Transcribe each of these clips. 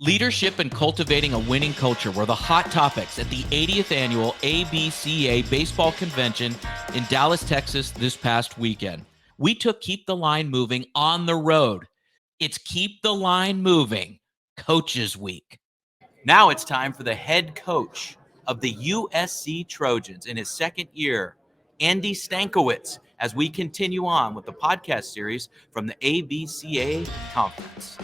Leadership and cultivating a winning culture were the hot topics at the 80th annual ABCA Baseball Convention in Dallas, Texas this past weekend. We took Keep the Line Moving on the road. It's Keep the Line Moving Coaches Week. Now it's time for the head coach of the USC Trojans in his second year, Andy Stankiewicz, as we continue on with the podcast series from the ABCA Conference.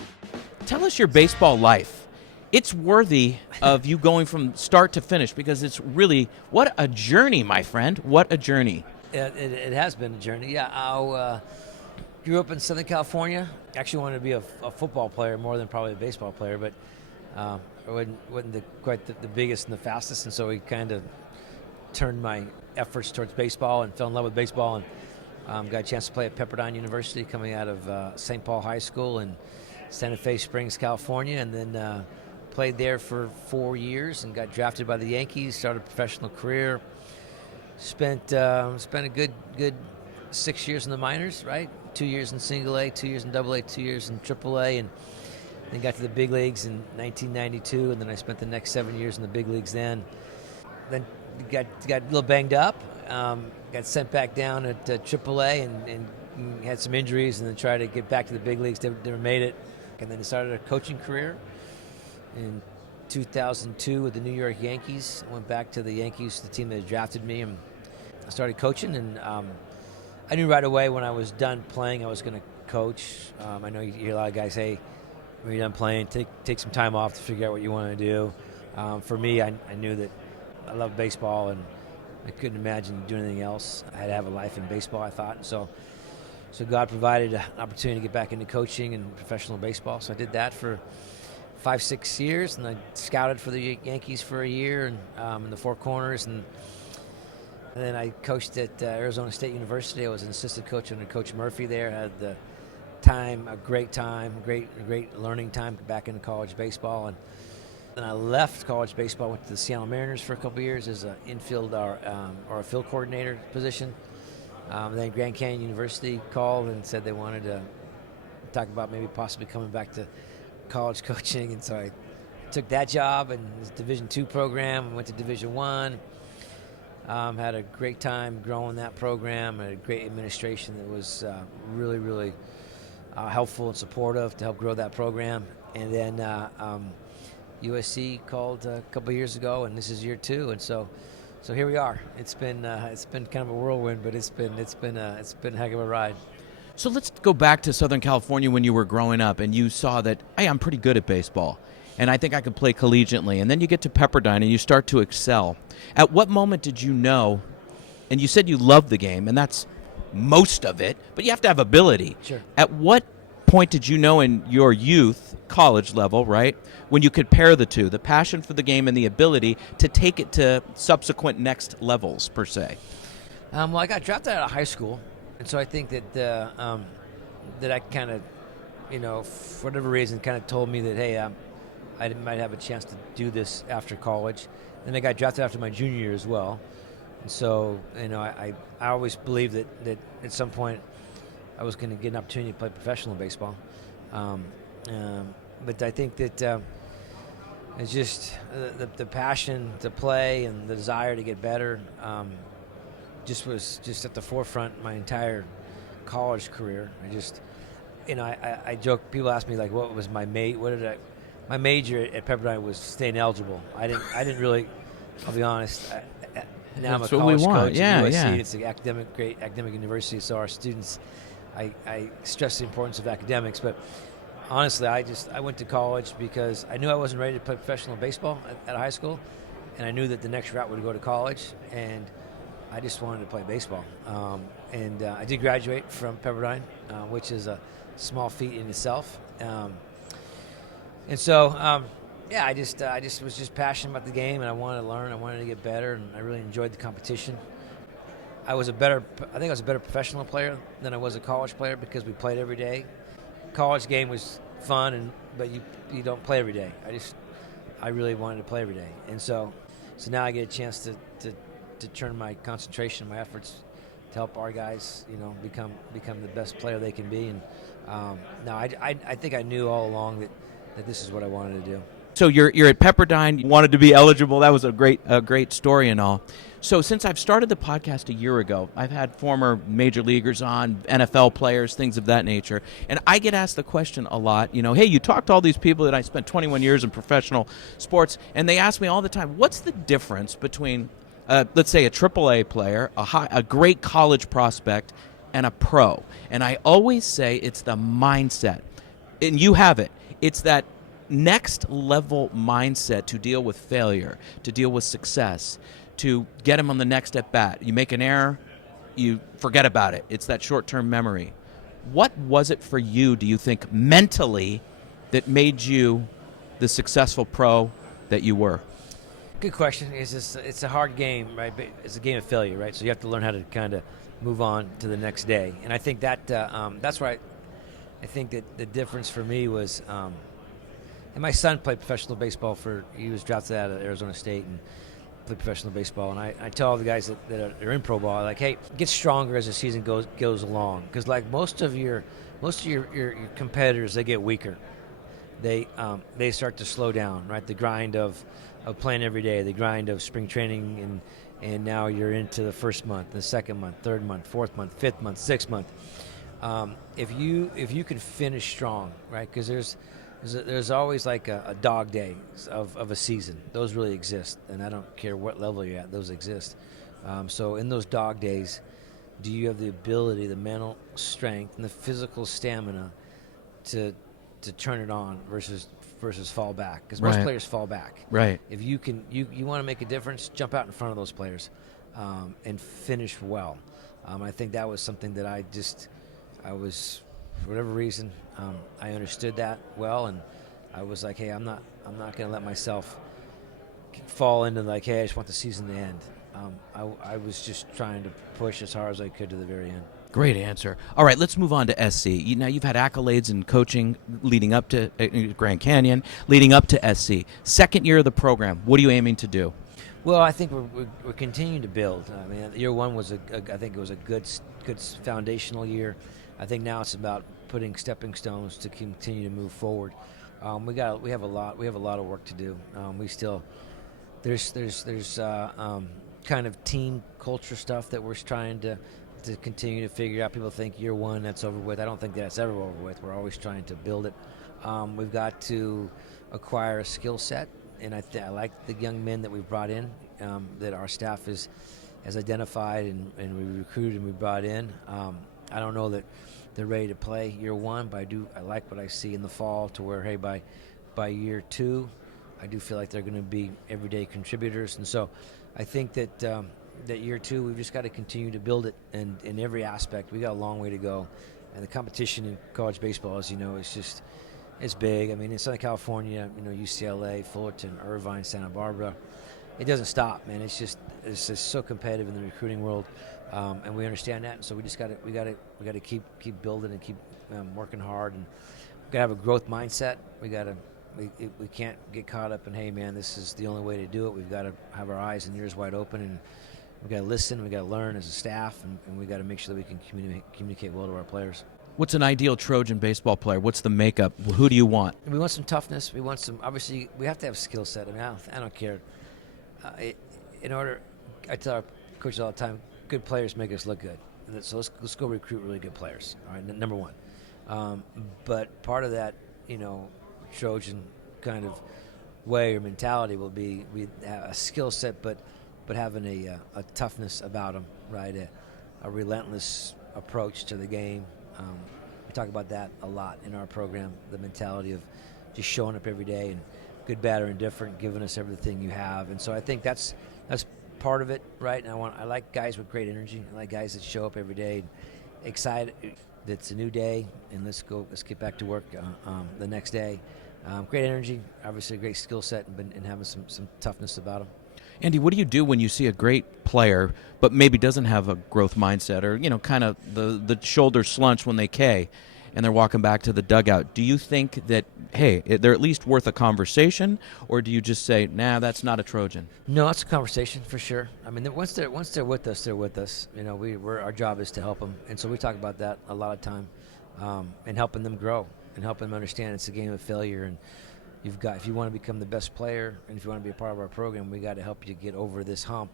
Tell us your baseball life. It's worthy of you going from start to finish because it's really, what a journey, my friend. What a journey. It has been a journey. Yeah, I grew up in Southern California. Actually wanted to be a football player more than probably a baseball player, but I wasn't quite the biggest and the fastest, and so we kind of turned my efforts towards baseball and fell in love with baseball, and got a chance to play at Pepperdine University coming out of St. Paul High School in Santa Fe Springs, California, and then played there for 4 years and got drafted by the Yankees, started a professional career, spent a good 6 years in the minors, right? 2 years in single A, 2 years in double A, 2 years in triple A, and then got to the big leagues in 1992, and then I spent the next 7 years in the big leagues then got a little banged up, got sent back down at triple A and had some injuries, and then tried to get back to the big leagues, never made it, and then started a coaching career in 2002 with the New York Yankees. I went back to the Yankees, the team that had drafted me, and I started coaching, and I knew right away when I was done playing I was going to coach. I know you hear a lot of guys say, when you're done playing, take some time off to figure out what you want to do. For me, I knew that I love baseball, and I couldn't imagine doing anything else. I had to have a life in baseball, I thought, and so God provided an opportunity to get back into coaching and professional baseball. So I did that for 5-6 years, and I scouted for the Yankees for a year and in the Four Corners, and then I coached at Arizona State University. I was an assistant coach under Coach Murphy there. Had the great learning time back into college baseball, and then I left college baseball, went to the Seattle Mariners for a couple of years as an infield or a field coordinator position. Then Grand Canyon University called and said they wanted to talk about maybe possibly coming back to college coaching, and so I took that job, and it was a Division II program, and went to Division I. Had a great time growing that program. Had a great administration that was really, really helpful and supportive to help grow that program. And then USC called a couple of years ago, and this is year 2, and so here we are. It's been kind of a whirlwind, but it's been a heck of a ride. So let's go back to Southern California when you were growing up and you saw that, hey, I'm pretty good at baseball and I think I could play collegiately. And then you get to Pepperdine and you start to excel. At what moment did you know, and you said you loved the game, and that's most of it, but you have to have ability. Sure. At what point did you know in your youth, college level, right, when you could pair the two, the passion for the game and the ability to take it to subsequent next levels, per se? Well, I got drafted out of high school. And so I think that that I kind of, for whatever reason, kind of told me that, hey, I might have a chance to do this after college. And I got drafted after my junior year as well. And so, I always believed that at some point I was going to get an opportunity to play professional baseball. But I think that it's just the passion to play and the desire to get better was just at the forefront my entire college career. I joke. People ask me like, what was my my major at Pepperdine was staying eligible. I didn't really. I'll be honest. Now I'm a college coach at USC. It's an great academic university. So our students, I stress the importance of academics. But honestly, I went to college because I knew I wasn't ready to play professional baseball at high school, and I knew that the next route would go to college, and I just wanted to play baseball. I did graduate from Pepperdine, which is a small feat in itself. I just was just passionate about the game, and I wanted to learn. I wanted to get better, and I really enjoyed the competition. I think I was a better professional player than I was a college player because we played every day. College game was fun, but you don't play every day. I really wanted to play every day, and so now I get a chance to turn my concentration, my efforts to help our guys, become the best player they can be. And now I think I knew all along that this is what I wanted to do. So you're at Pepperdine. You wanted to be eligible. That was a great story and all. So since I've started the podcast a year ago, I've had former major leaguers on, NFL players, things of that nature, and I get asked the question a lot. Hey, you talked to all these people that I spent 21 years in professional sports, and they ask me all the time, what's the difference between, let's say, a AAA player, a great college prospect, and a pro? And I always say it's the mindset, and you have it. It's that next level mindset to deal with failure, to deal with success, to get him on the next at bat. You make an error, you forget about it. It's that short-term memory. What was it for you, do you think, mentally, that made you the successful pro that you were? Good question. It's a hard game, right? It's a game of failure, right? So you have to learn how to kind of move on to the next day. And I think that's where I think that the difference for me was, and my son played professional baseball he was drafted out of Arizona State and played professional baseball. And I tell all the guys that are in pro ball, like, hey, get stronger as the season goes along. Because like most of your competitors, they get weaker. They start to slow down, right? The grind of playing every day, the grind of spring training, and now you're into the first month, the second month, third month, fourth month, fifth month, sixth month. If you can finish strong, right? Because there's always like a dog day of a season. Those really exist, and I don't care what level you're at, those exist. So in those dog days, do you have the ability, the mental strength, and the physical stamina to turn it on versus fall back? Because most players fall back. Right. If you want to make a difference, jump out in front of those players and finish well. I think that was something that I was, for whatever reason, I understood that well, and I was like, hey, I'm not going to let myself fall into like, hey, I just want the season to end. I was just trying to push as hard as I could to the very end. Great answer. All right, let's move on to SC. Now you've had accolades in coaching leading up to Grand Canyon, leading up to SC. Second year of the program. What are you aiming to do? Well, I think we're continuing to build. I mean, year one was I think it was a good foundational year. I think now it's about putting stepping stones to continue to move forward. We have a lot of work to do. There's kind of team culture stuff that we're trying to continue to figure out. People think year one that's over with. I don't think that's ever over with. We're always trying to build it. We've got to acquire a skill set, and I like the young men that we've brought in, that our staff has identified and we recruited and we brought in. I don't know that they're ready to play year one, but I like what I see in the fall to where, hey, by year two, I do feel like they're going to be everyday contributors. And so I think that year two, we've just got to continue to build it in every aspect. We got a long way to go. And the competition in college baseball, as you know, it's big. I mean, in Southern California, UCLA, Fullerton, Irvine, Santa Barbara, it doesn't stop, man. It's just so competitive in the recruiting world. And we understand that, and so we got to keep building and keep working hard, and we got to have a growth mindset. We can't get caught up in, hey man, this is the only way to do it. We've got to have our eyes and ears wide open, and we got to listen. We got to learn as a staff, and we got to make sure that we can communicate well to our players. What's an ideal Trojan baseball player? What's the makeup? Who do you want? We want some toughness. We want some. Obviously, we have to have skill set. I mean, I don't care. I tell our coaches all the time, good players make us look good. So let's go recruit really good players. All right, number one. But part of that, Trojan kind of way or mentality will be we have a skill set, but having a toughness about them, right? A relentless approach to the game. We talk about that a lot in our program. The mentality of just showing up every day and good, bad, or indifferent, giving us everything you have. And so I think that's part of it, right? And I like guys with great energy. I like guys that show up every day, excited that it's a new day, and let's get back to work the next day. Great energy, obviously a great skill set, and having some toughness about them. Andy, what do you do when you see a great player but maybe doesn't have a growth mindset, or kind of the shoulders slunch when they K and they're walking back to the dugout? Do you think that, hey, they're at least worth a conversation, or do you just say, nah, that's not a Trojan? No, it's a conversation for sure. I mean, once they're with us, they're with us. Our job is to help them, and so we talk about that a lot of time, and helping them grow. and helping them understand it's a game of failure. And if you want to become the best player, and if you want to be a part of our program, we got to help you get over this hump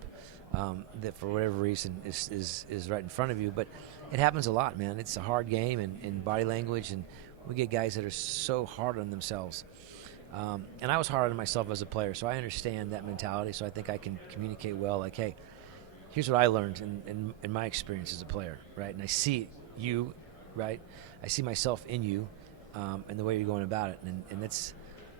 that for whatever reason is right in front of you. But it happens a lot, man. It's a hard game, and body language, and we get guys that are so hard on themselves. And I was hard on myself as a player, so I understand that mentality. So I think I can communicate well, like, hey, here's what I learned in my experience as a player, right? And I see you, right? I see myself in you, and the way you're going about it. And it's,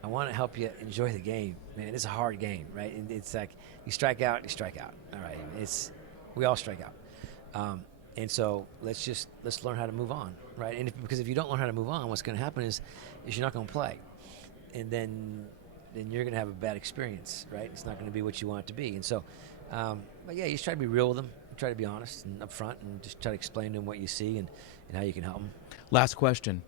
I want to help you enjoy the game, man. It's a hard game, right? And it's like you strike out. All right, we all strike out. And so let's learn how to move on, right? And because if you don't learn how to move on, what's going to happen is you're not going to play, and then you're going to have a bad experience, right? It's not going to be what you want it to be. And so, but yeah, you just try to be real with them, try to be honest and upfront, and just try to explain to them what you see and how you can help them. Last question.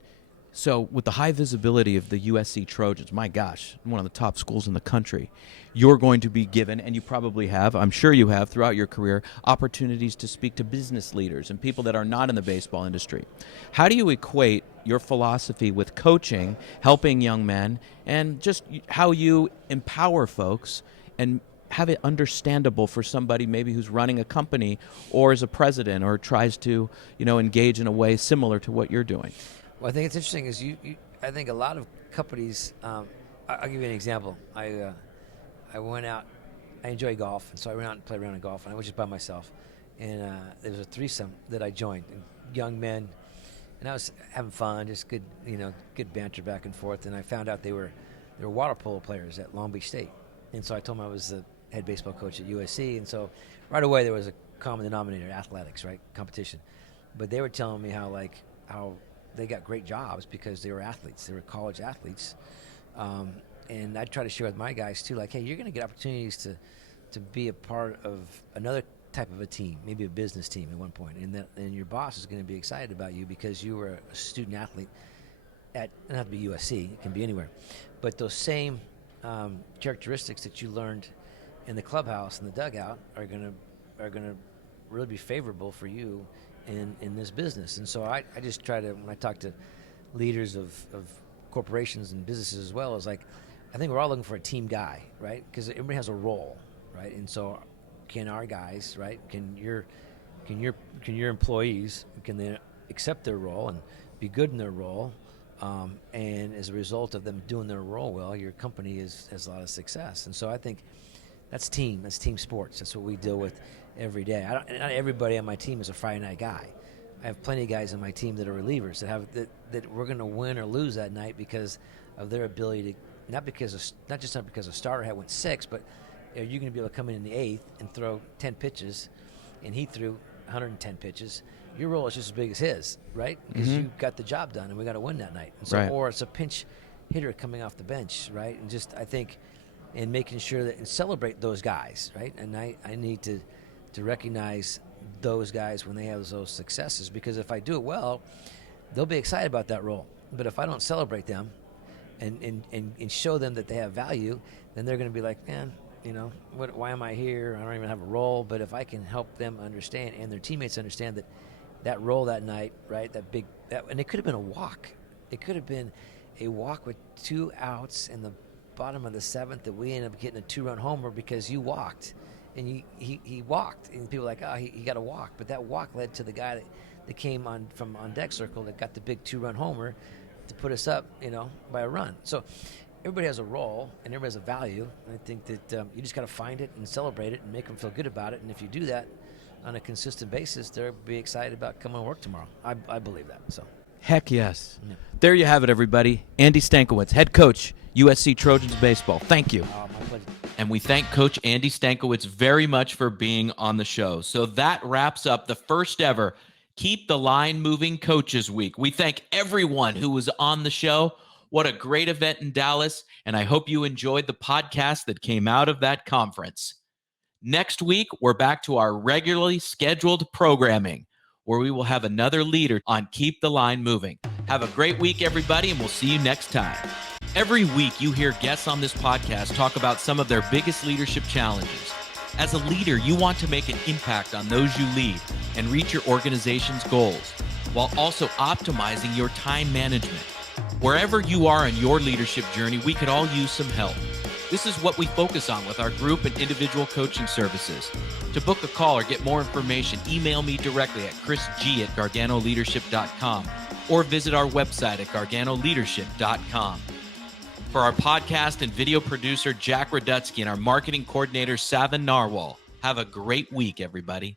So with the high visibility of the USC Trojans, my gosh, one of the top schools in the country, you're going to be given, and you probably have, I'm sure you have throughout your career, opportunities to speak to business leaders and people that are not in the baseball industry. How do you equate your philosophy with coaching, helping young men, and just how you empower folks and have it understandable for somebody maybe who's running a company or is a president or tries to, engage in a way similar to what you're doing? Well, I think it's interesting is I think a lot of companies, I'll give you an example. I went out, I enjoy golf, and so I went out and played around in golf, and I was just by myself. And there was a threesome that I joined, young men, and I was having fun, just good banter back and forth. And I found out they were water polo players at Long Beach State. And so I told them I was the head baseball coach at USC, and so right away there was a common denominator, athletics, right, competition. But they were telling me how they got great jobs because they were athletes. They were college athletes. And I try to share with my guys, too, like, hey, you're going to get opportunities to be a part of another type of a team, maybe a business team at one point. And your boss is going to be excited about you because you were a student athlete at, it doesn't have to be USC, it can be anywhere. But those same characteristics that you learned in the clubhouse and the dugout are going to really be favorable for you in this business. And so I just try to, when I talk to leaders of corporations and businesses as well, is like, I think we're all looking for a team guy, right? Because everybody has a role, right? And so can our guys, right? Can your employees, can they accept their role and be good in their role? And as a result of them doing their role well, your company has a lot of success. And so I think that's team sports. That's what we deal with every day. Not everybody on my team is a Friday night guy. I have plenty of guys on my team that are relievers that we're going to win or lose that night because of their ability to, not because a starter went 6, but are you going to be able to come in the 8th and throw 10 pitches, and he threw 110 pitches? Your role is just as big as his, right? Because you got the job done, and we got to win that night. And so, right. Or it's a pinch hitter coming off the bench, right? And just I think, and making sure that and celebrate those guys, right? And I need to recognize those guys when they have those successes, because if I do it well, they'll be excited about that role. But if I don't celebrate them and show them that they have value, then they're going to be like, man, why am I here? I don't even have a role. But if I can help them understand and their teammates understand that role that night, right, and it could have been a walk. It could have been a walk with 2 outs in the bottom of the 7th that we ended up getting a 2-run homer because you walked. And he walked, and people were like, oh, he got a walk. But that walk led to the guy that came on deck circle that got the big 2-run homer to put us up, by a run. So everybody has a role, and everybody has a value. And I think that you just got to find it and celebrate it and make them feel good about it. And if you do that on a consistent basis, they'll be excited about coming to work tomorrow. I believe that. So. Heck yes. Yeah. There you have it, everybody. Andy Stankiewicz, head coach, USC Trojans baseball. Thank you. My pleasure. And we thank Coach Andy Stankiewicz very much for being on the show. So that wraps up the first ever Keep the Line Moving Coaches Week. We thank everyone who was on the show. What a great event in Dallas, and I hope you enjoyed the podcast that came out of that conference. Next week, we're back to our regularly scheduled programming, where we will have another leader on Keep the Line Moving. Have a great week, everybody, and we'll see you next time. Every week, you hear guests on this podcast talk about some of their biggest leadership challenges. As a leader, you want to make an impact on those you lead and reach your organization's goals, while also optimizing your time management. Wherever you are in your leadership journey, we could all use some help. This is what we focus on with our group and individual coaching services. To book a call or get more information, email me directly at chrisg@garganoleadership.com or visit our website at garganoleadership.com. For our podcast and video producer, Jack Radutsky, and our marketing coordinator, Savin Narwal, have a great week, everybody.